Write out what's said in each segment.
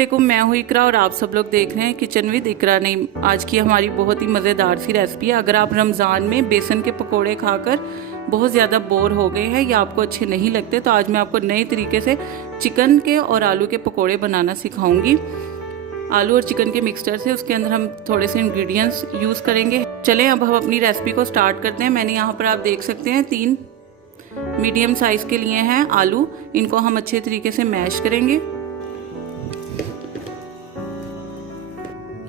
वालेकुम, मैं हूँ इकरा और आप सब लोग देख रहे हैं किचन विद इकरा। नहीं, आज की हमारी बहुत ही मज़ेदार सी रेसिपी है। अगर आप रमज़ान में बेसन के पकोड़े खाकर बहुत ज़्यादा बोर हो गए हैं या आपको अच्छे नहीं लगते, तो आज मैं आपको नए तरीके से चिकन के और आलू के पकोड़े बनाना सिखाऊंगी। आलू और चिकन के मिक्सचर से उसके अंदर हम थोड़े से इंग्रेडिएंट्स यूज़ करेंगे। चलें अब हम अपनी रेसिपी को स्टार्ट करते हैं। मैंने यहाँ पर आप देख सकते हैं 3 मीडियम साइज़ के लिए हैं आलू। इनको हम अच्छे तरीके से मैश करेंगे।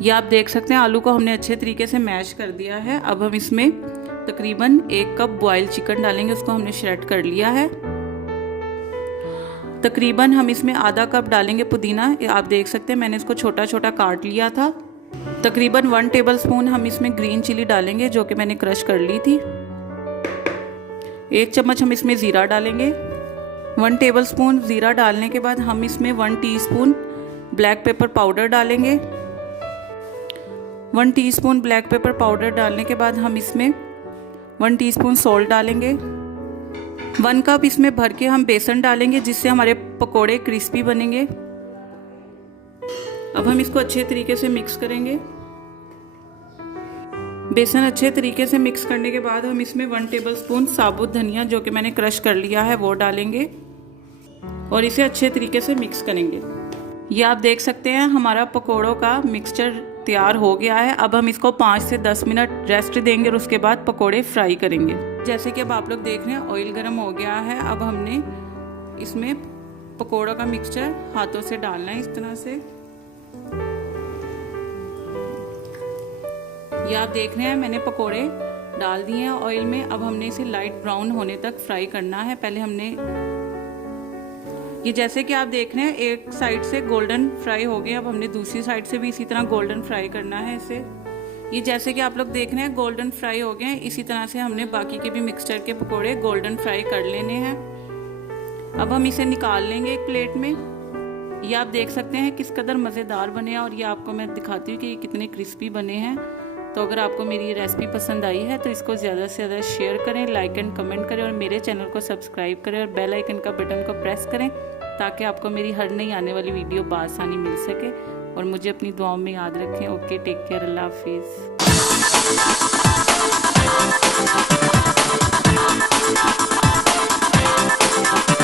ये आप देख सकते हैं आलू को हमने अच्छे तरीके से मैश कर दिया है। अब हम इसमें तकरीबन 1 कप बॉयल चिकन डालेंगे, उसको हमने श्रेड कर लिया है। तकरीबन हम इसमें आधा कप डालेंगे पुदीना। आप देख सकते हैं मैंने इसको छोटा छोटा काट लिया था। तकरीबन 1 टेबलस्पून हम इसमें ग्रीन चिली डालेंगे, जो कि मैंने क्रश कर ली थी। 1 चम्मच हम इसमें ज़ीरा डालेंगे। 1 टेबलस्पून ज़ीरा डालने के बाद हम इसमें 1 टीस्पून ब्लैक पेपर पाउडर डालेंगे। 1 टीस्पून ब्लैक पेपर पाउडर डालने के बाद हम इसमें 1 टीस्पून सॉल्ट डालेंगे। 1 कप इसमें भर के हम बेसन डालेंगे, जिससे हमारे पकोड़े क्रिस्पी बनेंगे। अब हम इसको अच्छे तरीके से मिक्स करेंगे। बेसन अच्छे तरीके से मिक्स करने के बाद हम इसमें 1 टेबलस्पून साबुत धनिया, जो कि मैंने क्रश कर लिया है, वो डालेंगे और इसे अच्छे तरीके से मिक्स करेंगे। ये आप देख सकते हैं हमारा पकोड़ों का मिक्सचर तैयार हो गया है। अब हम इसको 5 से 10 मिनट रेस्ट देंगे और उसके बाद पकोड़े फ्राई करेंगे। जैसे कि अब आप लोग देख रहे हैं ऑयल गर्म हो गया है। अब हमने इसमें पकोड़ों का मिक्सचर हाथों से डालना है इस तरह से। ये आप देख रहे हैं मैंने पकोड़े डाल दिए हैं ऑयल में। अब हमने इसे लाइट ब्राउन होने तक फ्राई करना है। पहले हमने ये जैसे कि आप देख रहे हैं एक साइड से गोल्डन फ्राई हो गए। अब हमने दूसरी साइड से भी इसी तरह गोल्डन फ्राई करना है इसे। ये जैसे कि आप लोग देख रहे हैं गोल्डन फ्राई हो गए। इसी तरह से हमने बाकी के भी मिक्सचर के पकोड़े गोल्डन फ्राई कर लेने हैं। अब हम इसे निकाल लेंगे एक प्लेट में। ये आप देख सकते हैं किस कदर मज़ेदार बने हैं और ये आपको मैं दिखाती हूँ कि ये कितने क्रिस्पी बने हैं। तो अगर आपको मेरी ये रेसिपी पसंद आई है तो इसको ज़्यादा से ज़्यादा शेयर करें, लाइक एंड कमेंट करें और मेरे चैनल को सब्सक्राइब करें और बेल आइकन का बटन को प्रेस करें, ताकि आपको मेरी हर नई आने वाली वीडियो बआसानी मिल सके। और मुझे अपनी दुआओं में याद रखें। ओके, टेक केयर, अल्लाह हाफिज़।